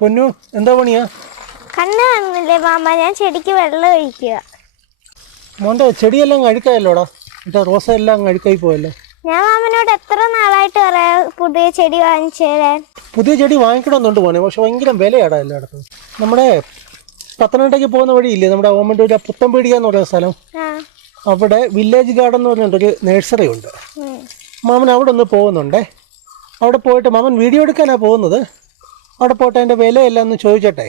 പൊന്നു എന്താ പണിയാ? കണ്ണ് കാണുന്നില്ലേ മാമ? ഞാൻ ചെടിക്ക് വെള്ളം ഒഴിക്കുക. മോന്റെ ചെടിയെല്ലാം അഴുക്കായല്ലോടാ. മറ്റേ റോസ എല്ലാം അഴുക്കായി പോയല്ലോ. ഞാൻ മാമനോട് എത്ര നാളായിട്ട് പറയാ പുതിയ ചെടി വാങ്ങിച്ചു തരാൻ. പുതിയ ചെടി വാങ്ങിക്കണമെന്നുണ്ട് മോനെ, പക്ഷെ ഭയങ്കര വിലയാടാ എല്ലായിടത്തും. നമ്മുടെ പത്തനംതിട്ടയ്ക്ക് പോകുന്ന വഴിയില്ലേ, നമ്മുടെ ഓമൻ്റെ പുത്തൻപീടിക എന്ന് പറയുന്ന സ്ഥലം, അവിടെ വില്ലേജ് ഗാർഡൻ എന്ന് പറഞ്ഞിട്ടൊരു നഴ്സറി ഉണ്ട്. മാമൻ അവിടെ ഒന്ന് പോകുന്നുണ്ടേ. അവിടെ പോയിട്ട് മാമൻ വീഡിയോ എടുക്കാനാണ് പോകുന്നത്. അവിടെ പോയിട്ട് അതിൻ്റെ വിലയെല്ലാം ഒന്ന് ചോദിച്ചട്ടെ,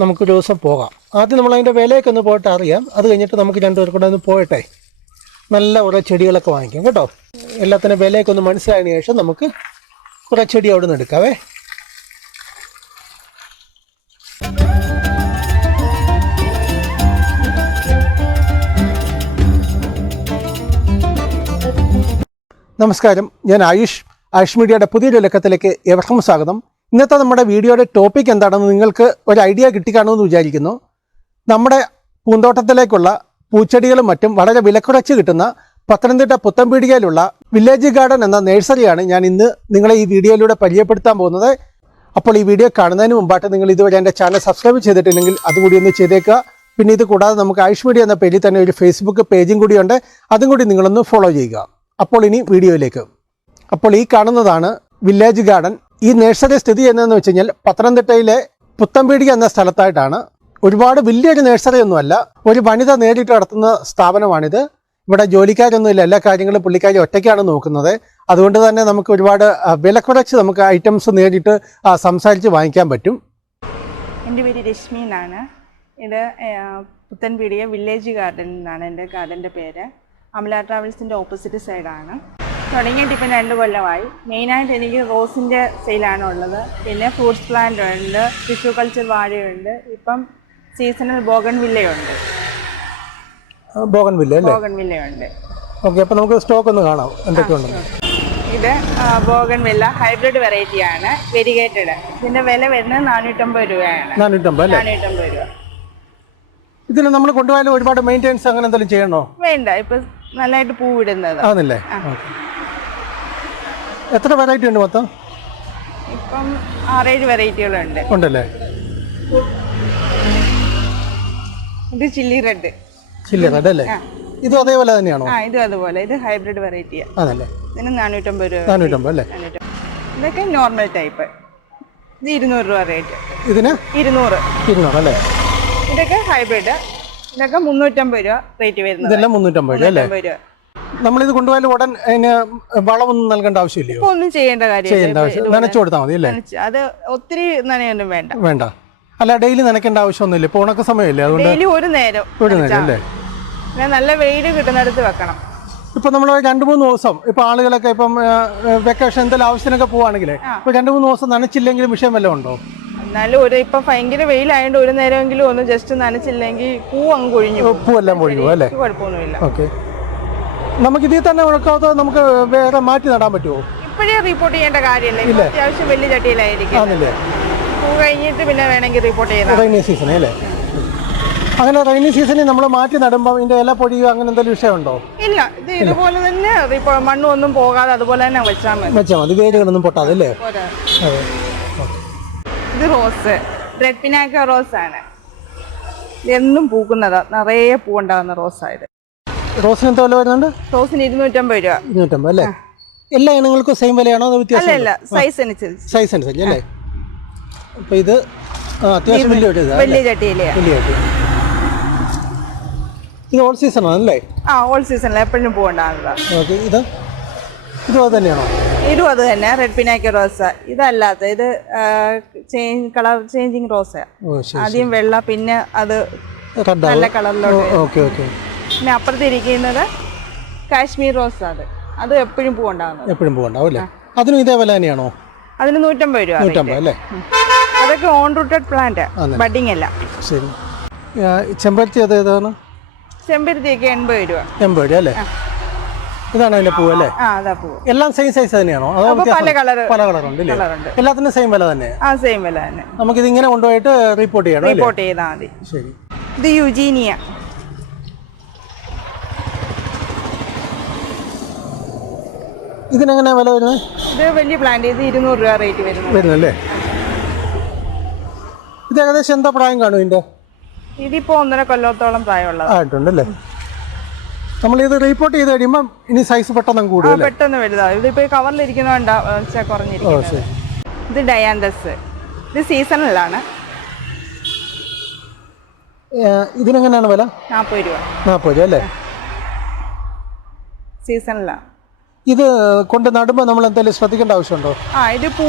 നമുക്കൊരു ദിവസം പോകാം. ആദ്യം നമ്മൾ അതിൻ്റെ വിലയൊക്കെ ഒന്ന് പോയിട്ട് അറിയാം. അത് കഴിഞ്ഞിട്ട് നമുക്ക് രണ്ടുപേർ കൂടെ ഒന്ന് പോയിട്ടെ നല്ല കുറേ ചെടികളൊക്കെ വാങ്ങിക്കാം കേട്ടോ. എല്ലാത്തിൻ്റെ വിലയൊക്കെ ഒന്ന് മനസ്സിലായതിനു ശേഷം നമുക്ക് കുറേ ചെടി അവിടെ നിന്ന് എടുക്കാവേ. നമസ്കാരം, ഞാൻ ആയുഷ് മീഡിയയുടെ പുതിയൊരു ലക്കത്തിലേക്ക് ഏവർക്കും സ്വാഗതം. ഇന്നത്തെ നമ്മുടെ വീഡിയോയുടെ ടോപ്പിക് എന്താണെന്ന് നിങ്ങൾക്ക് ഒരു ഐഡിയ കിട്ടിക്കാണുമെന്ന് വിചാരിക്കുന്നു. നമ്മുടെ പൂന്തോട്ടത്തിലേക്കുള്ള പൂച്ചെടികളും മറ്റും വളരെ വിലക്കുറച്ച് കിട്ടുന്ന പത്തനംതിട്ട പുത്തൻപീടികയിലുള്ള വില്ലേജ് ഗാർഡൻ എന്ന നഴ്സറിയാണ് ഞാൻ ഇന്ന് നിങ്ങളെ ഈ വീഡിയോയിലൂടെ പരിചയപ്പെടുത്താൻ പോകുന്നത്. അപ്പോൾ ഈ വീഡിയോ കാണുന്നതിന് മുമ്പായിട്ട് നിങ്ങൾ ഇതുവരെ എൻ്റെ ചാനൽ സബ്സ്ക്രൈബ് ചെയ്തിട്ടില്ലെങ്കിൽ അതുകൂടി ഒന്ന് ചെയ്തേക്കുക. പിന്നെ ഇത് കൂടാതെ നമുക്ക് ആയുഷ് മീഡിയ എന്ന പേജിൽ തന്നെ ഒരു ഫേസ്ബുക്ക് പേജും കൂടിയുണ്ട്, അതും കൂടി നിങ്ങളൊന്ന് ഫോളോ ചെയ്യുക. അപ്പോൾ ഇനി വീഡിയോയിലേക്ക്. അപ്പോൾ ഈ കാണുന്നതാണ് വില്ലേജ് ഗാർഡൻ. ഈ നഴ്സറി സ്ഥിതി ചെയ്യുന്നതെന്ന് വെച്ച് കഴിഞ്ഞാൽ പത്തനംതിട്ടയിലെ പുത്തൻപീടിക എന്ന സ്ഥലത്തായിട്ടാണ്. ഒരുപാട് വലിയൊരു നഴ്സറി ഒന്നുമല്ല, ഒരു വനിത നേരിട്ട് നടത്തുന്ന സ്ഥാപനമാണിത്. ഇവിടെ ജോലിക്കാരൊന്നുമില്ല, എല്ലാ കാര്യങ്ങളും പുള്ളിക്കാരി ഒറ്റയ്ക്കാണ് നോക്കുന്നത്. അതുകൊണ്ട് തന്നെ നമുക്ക് ഒരുപാട് വില കുറച്ച് നമുക്ക് ഐറ്റംസ് നേരിട്ട് സംസാരിച്ച് വാങ്ങിക്കാൻ പറ്റും. എൻ്റെ പേര് രശ്മി എന്നാണ്. ഇത് പുത്തൻപീടിക വില്ലേജ് ഗാർഡൻ എന്നാണ് എൻ്റെ ഗാർഡൻ്റെ പേര്. അമല ട്രാവൽസിൻ്റെ ഓപ്പോസിറ്റ് സൈഡാണ്. തുടങ്ങിയിട്ട് ഇപ്പം 2 കൊല്ലമായി. മെയിനായിട്ട് എനിക്ക് റോസിൻ്റെ സെയിലാണ് ഉള്ളത്. പിന്നെ ഫ്രൂട്ട്സ് പ്ലാന്റ് ഉണ്ട്, ടിഷ്യൂ കൾച്ചർ വാഴയുണ്ട്, ഇപ്പം സീസണൽ ബോഗൺവില്ലയുണ്ട്. ബോഗൺവില്ലയുണ്ട്. ഓക്കെ, അപ്പോൾ നമുക്ക് സ്റ്റോക്ക് ഒന്ന് കാണാം എന്തൊക്കെയുണ്ട്. ഇത് ബോഗൺവില്ല ഹൈബ്രിഡ് വെറൈറ്റിയാണ്, വെരിഗേറ്റഡ്. ഇതിൻ്റെ വില വരുന്നത് 450 രൂപയാണ്. 450 രൂപ. ഇതിന് നമ്മൾ കൊണ്ടുപോയാലും ഒരുപാട് മെയിൻ്റെനൻസ് അങ്ങനെ എന്തെങ്കിലും ചെയ്യണോ? വേണ്ട, ഇപ്പം നല്ലതായിട്ട് പൂവിടുന്നത് ആണല്ലേ. എത്ര വെറൈറ്റി ഉണ്ട് മൊത്തം? ഇപ്പം 6-7 വെറൈറ്റികളുണ്ട്. ഉണ്ടല്ലേ. ഇത് ചില്ലി റെഡ് അല്ലേ? ഇതും അതേപോലെ തന്നെയാണോ? ഇത് അതുപോലെ. ഇത് ഹൈബ്രിഡ് വെറൈറ്റിയാണ്. ആണല്ലേ. ഇതിന് 450 രൂപ. 450 അല്ലേ? ഇതൊക്കെ നോർമൽ ടൈപ്പ്. ഇത് 200 രൂപ റേറ്റ്. ഇതിന് 200 അല്ലേ? ഇതൊക്കെ ഹൈബ്രിഡ്. ഇതൊക്കെ 350 രൂപ റേറ്റ് വരുന്നത്. ഇതെല്ലാം 350 അല്ലേ? നമ്മളിത് കൊണ്ടുപോയാലും ഉടൻ അതിന് വളമൊന്നും നൽകേണ്ട ആവശ്യമില്ലയോ? ഒന്നും ചെയ്യേണ്ട കാര്യം, നനച്ചു കൊടുത്താൽ മതി അല്ലേ? അത് ഒത്തിരി നനയൊന്നും വേണ്ട. അല്ല, ഡെയിലി നനയ്ക്കേണ്ട ആവശ്യമൊന്നുമില്ല. ഇപ്പോൾ ഉണക്ക സമയമല്ലേ, അതുകൊണ്ട് ഡെയിലി ഒരു നേരം അല്ലേ? നല്ല വെയിൽ കിട്ടുന്നിടത്ത് വെക്കണം. ഇപ്പൊ നമ്മൾ 2-3 ദിവസം ഇപ്പൊ ആളുകളൊക്കെ ഇപ്പം വെക്കേഷൻ എന്തെങ്കിലും ആവശ്യത്തിനൊക്കെ പോവാണെങ്കിൽ ഇപ്പൊ 2-3 ദിവസം നനച്ചില്ലെങ്കിലും വിഷയം വല്ലതും ഉണ്ടോ? എന്നാലും ഇപ്പൊ ഭയങ്കര വെയിലായതുകൊണ്ട് ഒരു നേരമെങ്കിലും ഒന്ന് ജസ്റ്റ് നനച്ചില്ലെങ്കിൽ പൂ അങ്ങ് കൊഴിഞ്ഞു, പൂവെല്ലാം കൊഴിഞ്ഞു അല്ലേ? കുഴപ്പമൊന്നുമില്ല. ഓക്കെ, നമുക്ക് ഇതിൽ തന്നെ ഉണക്കാതെ നമുക്ക് വേറെ മാറ്റി നടാൻ പറ്റുമോ? ഇപ്പോഴേ റിപ്പോർട്ട് ചെയ്യേണ്ട കാര്യമില്ല. അത്യാവശ്യം വലിയ ചട്ടിയിലായിരിക്കും. പൂ കഴിഞ്ഞിട്ട് പിന്നെ വേണമെങ്കിൽ റിപ്പോർട്ട് ചെയ്താൽ. റൈനി സീസൺ അല്ലേ? അങ്ങനെ റൈനി സീസണിൽ നമ്മൾ മാറ്റി നടുമ്പോൾ ഇതിന്റെ ഇല പൊടിയോ അങ്ങനെ എന്തെങ്കിലും വിഷയമുണ്ടോ? ഇല്ല, ഇത് ഇതുപോലെ തന്നെ മണ്ണൊന്നും പോകാതെ അതുപോലെ തന്നെ വെച്ചാൽ മതി. വേരുകളൊന്നും പൊട്ടാതെ അല്ലേ? ഇത് റോസ്, റെഡ് പിനാക്ക റോസ് ആണ്. എന്നും പൂക്കുന്നതാ, നിറയെ പൂ ഉണ്ടാകുന്ന റോസായത്. റോസിന് എന്താ വില വരുന്നുണ്ട്? റോസിന് 250 രൂപ. 250 അല്ലേ? എല്ലാ ഇനങ്ങൾക്കും സെയിം വിലയാണോ? അല്ല, സൈസ് അനുസരിച്ച് അല്ലേ? അപ്പൊ ഇത് അത്യാവശ്യം വലിയ ചട്ടിയിലെ. ഇത് ഓൾ സീസൺ ആണല്ലേ? ഓൾ സീസണിൽ എപ്പോഴും പൂ ഉണ്ടാകുന്നതാ. ഇതും അത് തന്നെയാണോ? ഇതും അത് തന്നെ, റെഡ് പിനാക്ക റോസ. ഇതല്ലാത്ത ഇത് കളർ ചേഞ്ചിങ് റോസ. ആദ്യം വെള്ള, പിന്നെ അത് നല്ല കളറിലോട്ട്. പിന്നെ അപ്പുറത്തിരിക്കുന്നത് കാശ്മീർ റോസ്. അത് എപ്പോഴും പൂ ഉണ്ടാകും അല്ലേ? അതിനും ഇതേ വില തന്നെയാണോ? അതിന് 150 രൂപ. 150 അല്ലേ? അതൊക്കെ ഓൺ റൂട്ടഡ് പ്ലാന്റ്, ബഡിങ് അല്ല. ശരി. ചെമ്പരത്തി ഏതാണ്? ചെമ്പരത്തിയൊക്കെ 80 രൂപ. 80 രൂപ അല്ലേ? ഇതാണ് അതിന്റെ പൂവ് അല്ലേ? അതാ പൂവ്. എല്ലാം സെയിം സൈസ് തന്നെയാണോ? പല കളറുണ്ട്. എല്ലാത്തിനും സെയിം വില തന്നെ? സെയിം വില തന്നെ. നമുക്കിത് ഇങ്ങനെ കൊണ്ടുപോയിട്ട് റിപ്പോർട്ട് ചെയ്താൽ മതി. ശരി. ഇത് യുജീനിയ. ഇതിനെങ്ങനെ വില വരുന്നത്? ഇത് വലിയ പ്ലാന്റ്, ഇത് 200 രൂപ റേറ്റ് വരുന്നല്ലേ? ഇത് ഏകദേശം എന്താ പ്രായം കാണും ഇതിൻ്റെ? ഇതിപ്പോ 1.5 കൊല്ലത്തോളം പ്രായമുള്ളത് ആയിട്ടുണ്ടല്ലേ. നമ്മളിത് റിപ്പോർട്ട് ചെയ്ത് കഴിയുമ്പോൾ ഇനി സൈസ് പെട്ടെന്ന് കൂടുതൽ പെട്ടെന്ന് വലുതാവും. ഇതിപ്പോ കവറിലിരിക്കുന്നതുകൊണ്ടാ കുറഞ്ഞിരിക്കുന്നത്. ഇത് ഡയാന്തസ്. ഇത് സീസണിലാണ്. ഇതിനെങ്ങനെയാണ് വില? 40 രൂപ. 40 രൂപ അല്ലേ? സീസണിലാണ്. ഇത് കൊണ്ട് നടുമ്പോൾ നമ്മൾ എന്തെങ്കിലും ശ്രദ്ധിക്കേണ്ട ആവശ്യമുണ്ടോ? ഇത് പൂ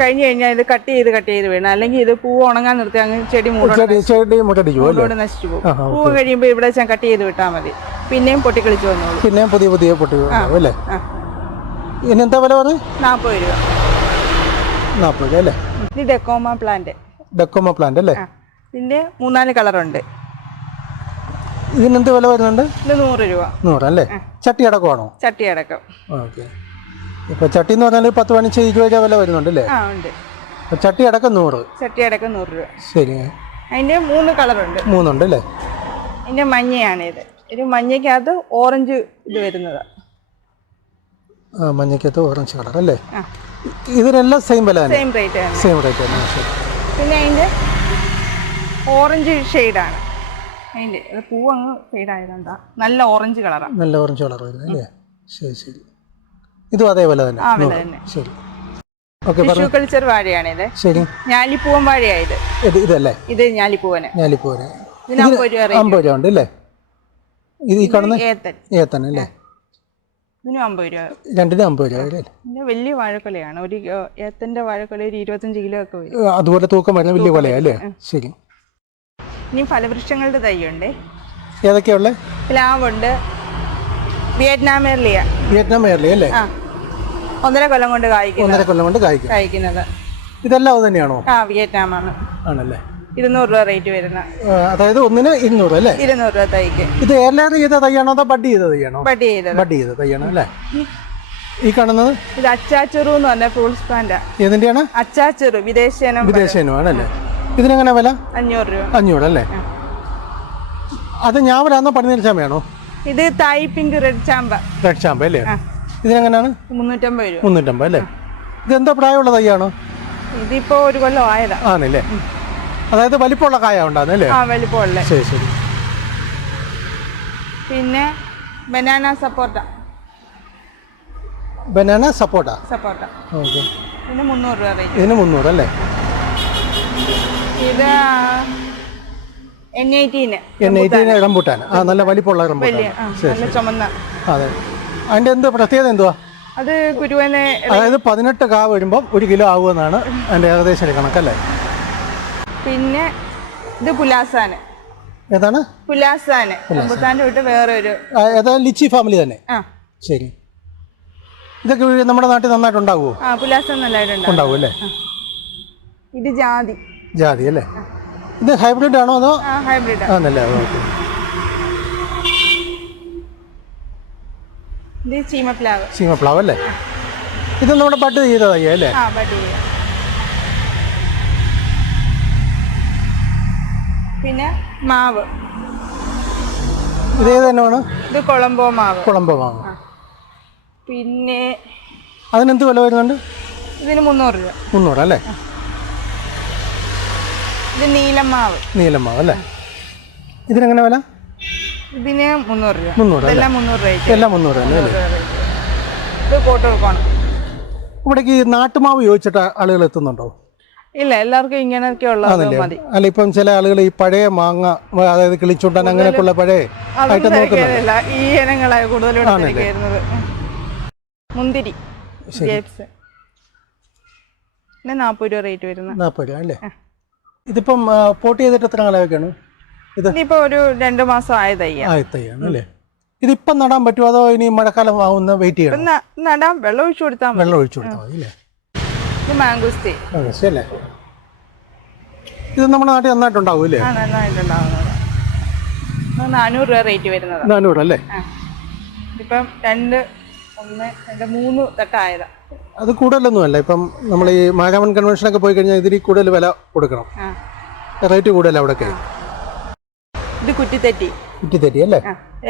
കഴിഞ്ഞ് കഴിഞ്ഞാൽ ഇത് കട്ട് ചെയ്ത് വീണം, അല്ലെങ്കിൽ ഇത് പൂ ഉണങ്ങാൻ നിർത്തി അങ്ങ് ചെടി മൂടോട് നശിച്ചു പോകും. പൂ കഴിയുമ്പോൾ ഇവിടെ കട്ട് ചെയ്ത് വിട്ടാൽ മതി. പിന്നെയും പൊട്ടിക്കളിച്ച് വന്നോളൂ. പിന്നെയും പുതിയ പൊട്ടി അല്ലേ? ഇനി എന്താ വില പറഞ്ഞു? 40 രൂപ. 40 രൂപ അല്ലേ? ഇത് ഡെക്കോമ പ്ലാന്റ് അല്ലേ? ഇതിന്റെ 3-4 കളറുണ്ട്. ഇതിനെന്ത് വില വരുന്നുണ്ട്? ഇത് 100 രൂപ. 100 അല്ലേ? ചട്ടി അടക്കമാണോ? ചട്ടി അടക്കം. ഓക്കെ. ഇപ്പൊ ചട്ടി എന്ന് പറഞ്ഞാൽ 10-15-20 രൂപ വില വരുന്നുണ്ട് അല്ലേ? ഉണ്ട്. ചട്ടി അടക്കം 100. ചട്ടി അടക്കം 100 രൂപ. ശരി. അതിന്റെ 3 കളറുണ്ട്. 3 ഉണ്ട് അല്ലേ? ഇതിന്റെ മഞ്ഞയാണ് ഇത്. ഒരു മഞ്ഞയ്ക്കകത്ത് ഓറഞ്ച് ഇത് വരുന്നത്. മഞ്ഞയ്ക്കകത്ത് ഓറഞ്ച് കളർ അല്ലേ? ഇതിനെല്ലാം സെയിം വില തന്നെ? സെയിം റേറ്റ് ആണ്. പിന്നെ അതിന്റെ ഓറഞ്ച് ഷെയ്ഡാണ്. അതിന്റെ പൂ അങ്ങ് ഷെയ്ഡായതുകൊണ്ടാ. നല്ല ഓറഞ്ച് കളറാണ്. നല്ല ഓറഞ്ച് കളർ വരുന്നത് അല്ലേ? ശരി. ഇതും അതേ വില തന്നെ? ശരി. ഓക്കെ. ടിഷ്യൂ കൾച്ചർ വാഴയാണ് ഇത്. ശരി. ഞാലിപ്പൂവൻ വാഴയായത്. ഇതല്ലേ? ഇത് ഞാലിപ്പൂവന്. ഇതിന് 50 രൂപ ഉണ്ട് അല്ലേ? ഇത് ഈ കാണുന്ന ഏത്തൻ അല്ലേ? ഇതിന് 50 രൂപ. രണ്ടിനും 50 രൂപ അല്ലേ? ഇത് വലിയ വാഴക്കൊലയാണ്. ഒരു ഏത്തന്റെ വാഴക്കൊല ഒരു 25 കിലോ ഒക്കെ വരും. അതുപോലെ തൂക്കം വരുന്ന വലിയ കൊലയാ അല്ലേ? ശരി. ഇനി ഫലവൃക്ഷങ്ങളുടെ തൈയുണ്ട്. ഏതൊക്കെയുള്ളത്? പ്ലാവുണ്ട്. വിയറ്റ്നാം എയർലിയ അല്ലേ? 1.5 കൊല്ലം കൊണ്ട് കായ്ക്കുന്നത്. ഇതെല്ലാം അത് തന്നെയാണോ? വിയറ്റ്നാം ആണ്. ആണല്ലേ? 200 രൂപ റേറ്റ് വരുന്ന. അതായത് ഒന്നിന് 200 അല്ലേ? 200 രൂപ തൈക്ക്. ഇത് എയർലെയർ ചെയ്ത തൈയാണോ അതോ ബഡ് ചെയ്ത തൈയാണോ? ബഡ് ചെയ്ത തൈയാണോ അല്ലേ? ഈ കാണുന്നത് ഇത് അച്ചാച്ചെറു എന്ന് പറഞ്ഞ ഫ്രൂട്ട്സ് പ്ലാന്റ്. ഏതിന്റെയാണ്? അച്ചാച്ചെറു. വിദേശിയനം ആണല്ലേ? ഇതിനെങ്ങനെ വില? 500 രൂപ. 500 അല്ലേ? അത് ഞാവലാന്നോ പണിനീർ ചാമ്പയാണോ? ഇത് തായ് പിങ്ക് റെഡ് ചാമ്പ അല്ലേ? ഇതിനെങ്ങനെയാണ്? 350 രൂപ. 350 അല്ലേ? ഇതെന്താ പ്രായമുള്ള തൈയാണോ? ഇതിപ്പോ 1 കൊല്ലം ആയതാ. ആണല്ലേ? അതായത് വലിപ്പമുള്ള കായ ഉണ്ടാകുന്നല്ലേ? വലിപ്പമുള്ള. ശരി. പിന്നെ ബനാന സപ്പോർട്ട. ഓക്കെ. ഇതിന് 300 രൂപ റേറ്റ്. ഇതിന് 300 അല്ലേ? ഇത് N18 റംബൂട്ടാൻ. നല്ല വലിപ്പമുള്ള റംബൂട്ടാൻ. നല്ല ചുമന്ന. അതെ. അതിന്റെ എന്ത് പ്രത്യേകത എന്തുവാ? അത് കുരുവനെ. അതായത് 18 കാ വരുമ്പോൾ 1 കിലോ ആവുമെന്നാണ് അതിന്റെ ഏകദേശം കണക്കല്ലേ? പിന്നെ ഇത് പുലാസാന്. ഏതാണ്? പുലാസാന്. റംബൂട്ടാന്റെ വിട്ട് വേറൊരു. ഏതാ? ലിച്ചി ഫാമിലി തന്നെ? ശരി. ഇതൊക്കെ നമ്മുടെ നാട്ടിൽ നന്നായിട്ട് ഉണ്ടാവുമോ? പുലാസൻ നല്ലതായിട്ട് ഉണ്ടാവും അല്ലേ? ഇത് ജാതി അല്ലേ? ഇത് ഹൈബ്രിഡ് ആണോ അതോ? ഹൈബ്രിഡ് ആണല്ലേ? ഇത് ചീമപ്ലാവ് അല്ലേ? ഇത് നമ്മുടെ ബഡ് ചെയ്ത തയ്യ അല്ലേ? പിന്നെ മാവ്. ഇത് ഏത് തന്നെയാണ്? ഇത് കൊളംബോ മാവ്. പിന്നെ അതിനെന്ത് വില വരുന്നുണ്ട്? ഇതിന് 300 രൂപ. 300 അല്ലേ? ഇത് നീലമാവ് അല്ലേ? ഇതിനെങ്ങനെ വില? ഇതിന് 300 രൂപ. 300 എല്ലാം 300 രൂപ. എല്ലാം 300 അല്ലേ? ഇത് കോട്ടോർക്കാണ്. ഇവിടേക്ക് ഈ നാട്ടുമാവ് ചോദിച്ചിട്ട് ആളുകൾ എത്തുന്നുണ്ടോ? ഇല്ല, എല്ലാവർക്കും ഇങ്ങനെയൊക്കെ ഉള്ളത് മതി. അല്ല, ഇപ്പം ചില ആളുകൾ ഈ പഴയ മാങ്ങ, അതായത് കിളിച്ചുണ്ടൻ അങ്ങനെയൊക്കെയുള്ള പഴയ ഐറ്റം നോക്കുന്നില്ല. ഈ ഇനങ്ങളാണ് കൂടുതലും. മുന്തിരി 40 രൂപ റേറ്റ് വരുന്നത്. 40 രൂപ അല്ലേ? ഇതിപ്പം പോട്ട് ചെയ്തിട്ട് എത്ര കാലമൊക്കെയാണ്? ഇതിപ്പോ ഒരു 2 മാസം ആയ തൈയാണ് അല്ലേ? ഇതിപ്പം നടാൻ പറ്റുമോ അതോ ഇനി മഴക്കാലം ആവുന്ന വെയിറ്റ് ചെയ്യണം? നടാം. വെള്ളം ഒഴിച്ചു കൊടുത്താൽ മതി അല്ലേ? ഇത് മാംഗോസ്റ്റി അല്ലേ? ഇത് നമ്മുടെ നാട്ടിൽ നന്നായിട്ടുണ്ടാവും അല്ലേ? നന്നായിട്ടുണ്ടാവുന്നത്. 400 രൂപ റേറ്റ് വരുന്നത്. 400 അല്ലേ? ഇപ്പം 2, 1, 2, 3 തട്ടായതാ. അത് കൂടുതലൊന്നും അല്ല. ഇപ്പം നമ്മൾ ഈ മാരാമൺ കൺവെൻഷനൊക്കെ പോയി കഴിഞ്ഞാൽ ഇതിൽ കൂടുതൽ വില കൊടുക്കണം. റേറ്റ് കൂടുതൽ അവിടെയൊക്കെ. ഇത് കുറ്റിത്തെറ്റി അല്ലേ?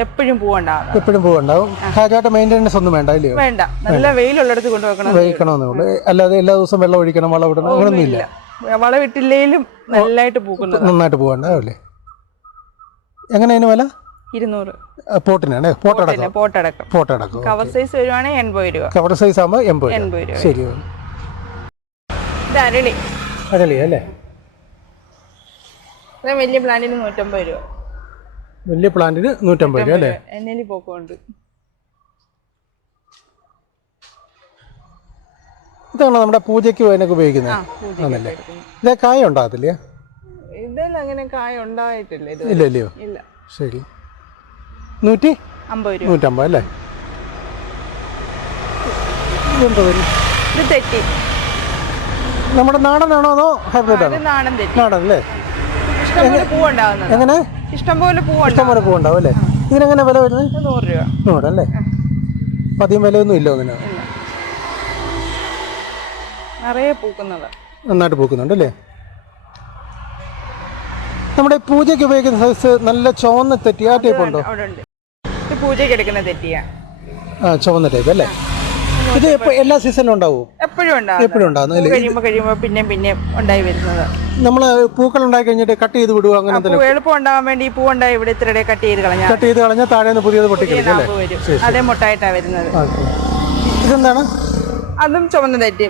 എപ്പോഴും പൂവുണ്ടാവും. കാര്യമായിട്ട് മെയിൻ്റെനൻസ് ഒന്നും വേണ്ട ഇല്ലയോ? വേണ്ട. നല്ല വെയിലുള്ളിടത്ത് വെക്കണമെന്നുള്ളൂ. അല്ലാതെ എല്ലാ ദിവസവും വെള്ളം ഒഴിക്കണം, വളം ഇടണം അങ്ങനൊന്നും ഇല്ല. വളമിട്ടില്ലേലും നല്ലതായിട്ട് പൂക്കുന്നത്. നന്നായിട്ട് പോകണ്ടാവില്ലേ? എങ്ങനെ അതിന് വില? 200 പോട്ടിനാണ്. പോട്ടടക്കം കവർ സൈസ് വരുവാണെങ്കിൽ 80 രൂപ. കവർ സൈസ് ആകുമ്പോൾ 80 രൂപ. ശരി. ഇത് അരളി അല്ലേ? വലിയ പ്ലാന്റിന് 150 രൂപ. വലിയ പ്ലാന്റിന് 150 രൂപ അല്ലേ? എന്നേലി പോക്കുണ്ട്. ഇതാണ് നമ്മുടെ പൂജയ്ക്ക് അതിനൊക്കെ ഉപയോഗിക്കുന്നത്. ഇതേ കായ ഉണ്ടാകത്തില്ലേ? ഇതെല്ലാം അങ്ങനെ കായ ഉണ്ടായിട്ടില്ല. ഇല്ലല്ലയോ? ഇല്ല. ശരി. 150 രൂപ. 150 അല്ലേ? ഇതെന്താ വരും? ഇത് തെറ്റി. നമ്മുടെ നാടനാണോ അതോ ഹൈബ്രിഡ് ആണോ? നാടൻ തെറ്റി. നാടൻ അല്ലേ? ഇഷ്ടംപോലെ പൂവുണ്ടാവുന്നത്. എങ്ങനെ? ഇഷ്ടംപോലെ പൂവുണ്ടാവും അല്ലേ? ഇതിനെങ്ങനെ വില വരുന്നത്? 100 രൂപ. 100 അല്ലേ? അധികം വിലയൊന്നും ഇല്ല ഒന്നിന്. നിറയെ പൂക്കുന്നത്. നന്നായിട്ട് പൂക്കുന്നുണ്ട് അല്ലേ? നമ്മുടെ പൂജയ്ക്ക് ഉപയോഗിക്കുന്ന സൈസ് നല്ല ചുവന്ന തെറ്റി ആ ടൈപ്പ് ഉണ്ടോ? ഇത് പൂജയ്ക്ക് എടുക്കുന്ന തെറ്റിയാ. ചുവന്ന ടൈപ്പ് അല്ലേ? ഇത് എല്ലാ സീസണിലും ഉണ്ടാവും? എപ്പോഴും ഉണ്ടാവും. കഴിയുമ്പോ പിന്നെ ഉണ്ടായി വരുന്നത്. നമ്മള് പൂക്കൾ ഉണ്ടായി കഴിഞ്ഞിട്ട് കട്ട് ചെയ്ത് വിടുക അങ്ങനെ എളുപ്പം ഉണ്ടാവാൻ വേണ്ടി പൂ ഉണ്ടായി ഇവിടെ ഇത്രയുടെ കട്ട് ചെയ്ത് കളഞ്ഞാൽ താഴെ പുതിയത് പൊട്ടിക്കില്ലേ? അതേ മുട്ടായിട്ടാ വരുന്നത്. ഇതെന്താണ്? അതും ചുവന്ന തെറ്റി.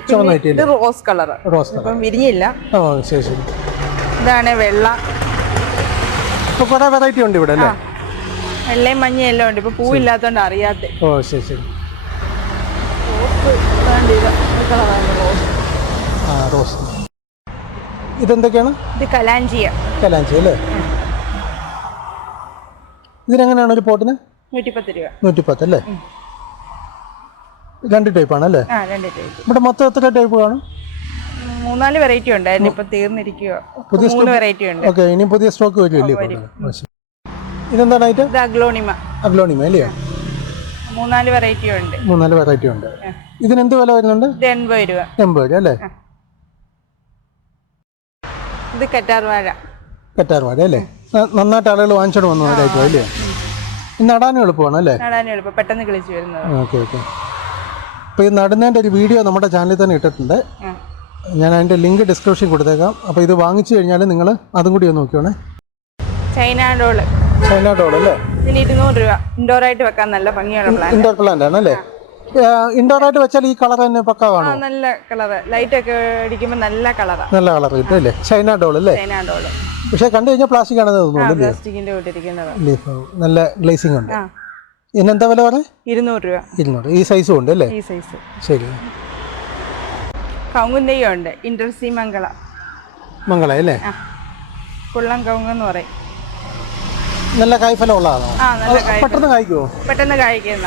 ഇത് റോസ് കളർ. ഇപ്പം വിരിഞ്ഞില്ല. ശരി. ഇതാണ് വെള്ള. കുറെ വെറൈറ്റി ഉണ്ട് ഇവിടെ അല്ലേ? വെള്ളയും മഞ്ഞയും എല്ലാം ഉണ്ട്. ഇപ്പൊ പൂവില്ലാത്തോണ്ട് അറിയാത്ത. ശരി. റോസ്. ഇതെന്തൊക്കെയാണ്? ഇത് കലാഞ്ചി അല്ലേ? ഇതിനെങ്ങനെയാണ് ഒരു പോട്ടിന്? 110 രൂപ. 110 അല്ലേ? 2 ടൈപ്പാണ് അല്ലേ? 2 ടൈപ്പ്. ഇവിടെ മൊത്തം എത്ര ടൈപ്പ് കാണും? 3-4 വെറൈറ്റി ഉണ്ട്. ഇപ്പൊ തീർന്നിരിക്കുക. 3 വെറൈറ്റി ഉണ്ട്. ഓക്കെ, ഇനി പുതിയ സ്റ്റോക്ക് വരുമല്ലേ? ഇതെന്താണ് ഐറ്റം? ഇത് അഗ്ലോണിമ അല്ലയോ? 3-4 വെറൈറ്റി ഉണ്ട്. 3-4 വെറൈറ്റി ഉണ്ട്. ഇതിനെന്ത് വില വരുന്നുണ്ട്? 80 രൂപ. 80 രൂപ അല്ലേ? ഇത് കറ്റാർ വാഴ അല്ലേ? നന്നായിട്ട് ആളുകൾ വാങ്ങിച്ചോണ്ട് വന്നു ഐറ്റം അല്ലേ? നടാനും എളുപ്പമാണ് അല്ലേ? പെട്ടെന്ന് കിളിച്ച് വരുന്നത്. ഓക്കെ. അപ്പോൾ ഈ നടുന്നതിൻ്റെ ഒരു വീഡിയോ നമ്മുടെ ചാനലിൽ തന്നെ ഇട്ടിട്ടുണ്ട്. ഞാൻ അതിൻ്റെ ലിങ്ക് ഡിസ്ക്രിപ്ഷൻ കൊടുത്തേക്കാം. അപ്പോൾ ഇത് വാങ്ങിച്ചു കഴിഞ്ഞാൽ നിങ്ങൾ അതും കൂടി ഒന്ന് നോക്കിയോണേ. ചൈന ഡോൾ അല്ലേ? ഇതിന് 200 രൂപ. ഇൻഡോർ ആയിട്ട് വെക്കാൻ നല്ല ഭംഗിയുള്ള പ്ലാന്റ്. ഇൻഡോർ പ്ലാന്റ് ആണ് അല്ലേ? ഇൻഡോർ ആയിട്ട് വെച്ചാൽ ഈ കളർ തന്നെ പക്കാ കാണും. നല്ല കളർ, ലൈറ്റ് ഒക്കെ അടിക്കുമ്പോൾ നല്ല കളർ കിട്ടും അല്ലേ? ചൈന ഡോൾ അല്ലേ? പക്ഷെ കണ്ടു കഴിഞ്ഞാൽ പ്ലാസ്റ്റിക് ആണെന്ന് തോന്നുന്നു. പ്ലാസ്റ്റിക്കിന്റെ കൂട്ടിരിക്കുന്നത്. നല്ല ഗ്ലേസിംഗ് ഉണ്ട്. ഇതിനെന്താ വില പറയാം? 200 രൂപ. 200. ഈ സൈസും ഉണ്ട് അല്ലേ? ഈ സൈസ്. ശരി. കൗങ്ങുന്റെയും ഉണ്ട്. ഇന്റർസി മംഗള അല്ലേ? കുള്ളം കൗങ്ങെന്ന് പറയും. നല്ല കായ്ഫലം ഉള്ളതാണോ? പെട്ടെന്ന് കായ്ക്കുമോ? പെട്ടെന്ന് കായ്ക്കുന്ന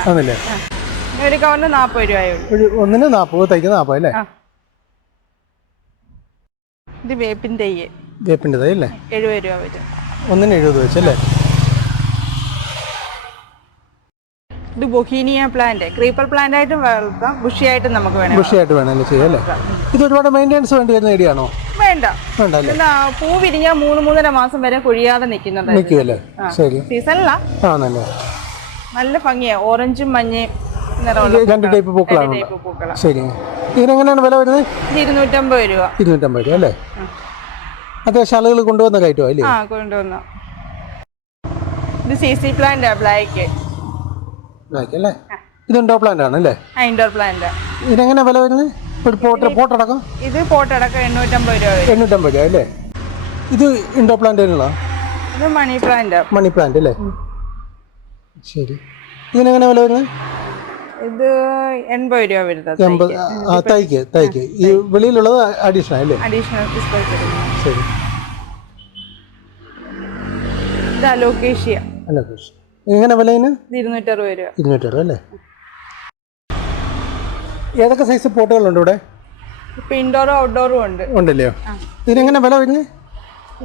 ഒരു കവറിന് 40 രൂപയുള്ളൂ. ഒന്നിന് 40, തൈക്ക് 40 അല്ലേ? ഇത് വേപ്പിന്റെ തൈ അല്ലേ? 70 രൂപ വരും. ഒന്നിന് 70 വെച്ചല്ലേ? ഇത് ബൊഹീനിയ പ്ലാന്റ്. ക്രീപ്പർ പ്ലാന്റ് ആയിട്ടും വളർത്താം, ബുഷിയായിട്ടും നമുക്ക് വേണം. ബുഷിയായിട്ട് വേണമല്ലോ ചെയ്യാം. ഇത് ഒരുപാട് മെയിൻ്റെനൻസ് വേണ്ടി വരുന്ന ഏരിയയാണോ? വേണ്ട. പൂ വിരിഞ്ഞാൽ 3-3.5 മാസം വരെ കൊഴിയാതെ നിൽക്കുന്നുണ്ട്. സീസണിലാ. നല്ല ഭംഗിയാ. ഓറഞ്ചും മഞ്ഞയും 2 ടൈപ്പ് പൂക്കളാണ്. ശരി. ഇതിനെങ്ങനെയാണ് വില വരുന്നത്? 250 രൂപ. 250 രൂപ അല്ലേ? അത്യാവശ്യം ആളുകൾ കൊണ്ടുവന്ന കയറ്റോ അല്ലേ? കൊണ്ടുവന്ന. ഇത് CC പ്ലാന്റ് ബ്ലാക്ക് അല്ലേ? ഇത് ഇൻഡോർ പ്ലാന്റ് ആണ് അല്ലേ? Indoor plant. ഇതിനെങ്ങനെ വില വരുന്നത്? ഒരു പോട്ടടക്കം? ഇത് പോട്ടടക്കം 850 രൂപ. 850 രൂപ അല്ലേ? ഇത് ഇൻഡോർ പ്ലാന്റ് ആണോ? ഇത് മണി പ്ലാന്റ് അല്ലേ? ശരി. ഇതിനെങ്ങനെ വില വരുന്നത്? ഇത് 80 രൂപ വരുന്നത്. തൈക്ക്. ഈ വെളിയിലുള്ളത് അഡീഷണൽ അല്ലേ? അഡീഷണൽ. ശരി. ഇത് അലോക്കേഷ്യ. എങ്ങനെ വില? 260 രൂപ. 260 അല്ലേ? ഏതൊക്കെ സൈസ് പോട്ടുകളുണ്ട് ഇവിടെ? ഇപ്പൊ ഇൻഡോറും ഔട്ട്ഡോറും ഉണ്ടല്ലോ. ഇതിനെങ്ങനെ വില വരുന്നത്?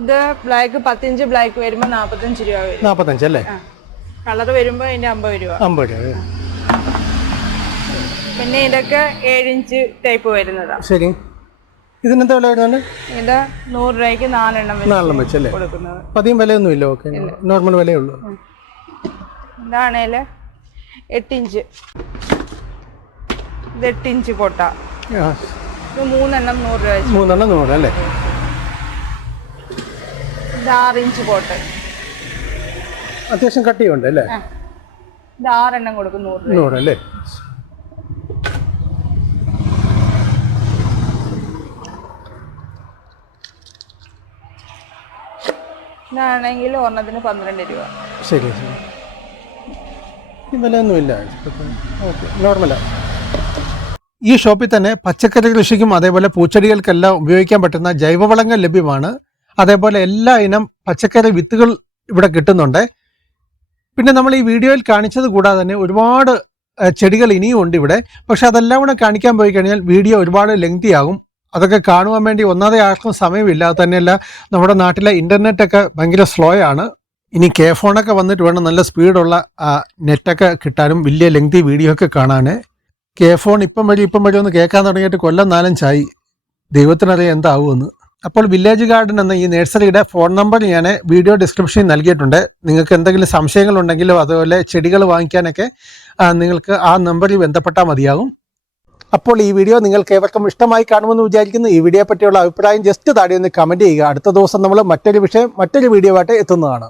ഇത് ബ്ലാക്ക് 10 ഇഞ്ച് ബ്ലാക്ക് വരുമ്പോ 45 രൂപ വരും. 45 അല്ലേ? കളർ വരുമ്പോ അതിന്റെ 50 രൂപ. 50 രൂപ. പിന്നെ ഇതൊക്കെ 7 ഇഞ്ച് ടൈപ്പ് വരുന്നതാ. ശരി. ഇതിനെന്താ വില വരുന്നുണ്ട്? ഇത് 100 രൂപയ്ക്ക് 4 എണ്ണം വെച്ചല്ലേ കൊടുക്കുന്നത്. അധികം വിലയൊന്നും ഇല്ല. ഓക്കെ, നോർമൽ വിലയേ ഉള്ളൂ. ഇതാണേല് 8 ഇഞ്ച്. ഇത് 8 ഇഞ്ച് പൊട്ട. ഇത് 3 എണ്ണം 100 രൂപ. 3 എണ്ണം 100 അല്ലേ? ഇത് 6 ഇഞ്ച് പോട്ട്. അത്യാവശ്യം കട്ടിയുണ്ട് അല്ലേ? ഇത് 6 എണ്ണം കൊടുക്കും 100 രൂപ. 100 അല്ലേ? ഇതാണെങ്കിൽ ഒരെണ്ണത്തിന് 12 രൂപ. ശരി ശരി. ഈ വിലയൊന്നുമില്ല. ഓക്കെ, നോർമലാണ്. ഈ ഷോപ്പിൽ തന്നെ പച്ചക്കറി കൃഷിക്കും അതേപോലെ പൂച്ചെടികൾക്കെല്ലാം ഉപയോഗിക്കാൻ പറ്റുന്ന ജൈവവളങ്ങൾ ലഭ്യമാണ്. അതേപോലെ എല്ലാ ഇനം പച്ചക്കറി വിത്തുകൾ ഇവിടെ കിട്ടുന്നുണ്ട്. പിന്നെ നമ്മൾ ഈ വീഡിയോയിൽ കാണിച്ചത് കൂടാതെ തന്നെ ഒരുപാട് ചെടികൾ ഇനിയും ഉണ്ട് ഇവിടെ. പക്ഷെ അതെല്ലാം കൂടെ കാണിക്കാൻ പോയി കഴിഞ്ഞാൽ വീഡിയോ ഒരുപാട് ലെങ്തി ആകും. അതൊക്കെ കാണുവാൻ വേണ്ടി ഒന്നാമതെ ആർക്കും സമയമില്ല. അത് തന്നെയല്ല, നമ്മുടെ നാട്ടിലെ ഇൻ്റർനെറ്റൊക്കെ ഭയങ്കര സ്ലോ ആണ്. ഇനി കെ ഫോണൊക്കെ വന്നിട്ട് വേണം നല്ല സ്പീഡുള്ള നെറ്റൊക്കെ കിട്ടാനും വലിയ ലെങ്തി വീഡിയോ ഒക്കെ കാണാൻ. കെ ഫോൺ ഇപ്പം വഴി ഒന്ന് കേൾക്കാൻ തുടങ്ങിയിട്ട് കൊല്ലം 4-5 ദൈവത്തിനറിയാം എന്താവുമെന്ന്. അപ്പോൾ വില്ലേജ് ഗാർഡൻ എന്ന ഈ നഴ്സറിയുടെ ഫോൺ നമ്പർ ഞാൻ വീഡിയോ ഡിസ്ക്രിപ്ഷനിൽ നൽകിയിട്ടുണ്ട്. നിങ്ങൾക്ക് എന്തെങ്കിലും സംശയങ്ങളുണ്ടെങ്കിലോ അതുപോലെ ചെടികൾ വാങ്ങിക്കാനൊക്കെ നിങ്ങൾക്ക് ആ നമ്പറിൽ ബന്ധപ്പെട്ടാൽ മതിയാകും. അപ്പോൾ ഈ വീഡിയോ നിങ്ങൾക്ക് ഏവർക്കും ഇഷ്ടമായി കാണുമെന്ന് വിചാരിക്കുന്നു. ഈ വീഡിയോയെ പറ്റിയുള്ള അഭിപ്രായം ജസ്റ്റ് താഴെ ഒന്ന് കമൻറ്റ് ചെയ്യുക. അടുത്ത ദിവസം നമ്മൾ മറ്റൊരു വീഡിയോ ആയിട്ട് എത്തുന്നതാണ്.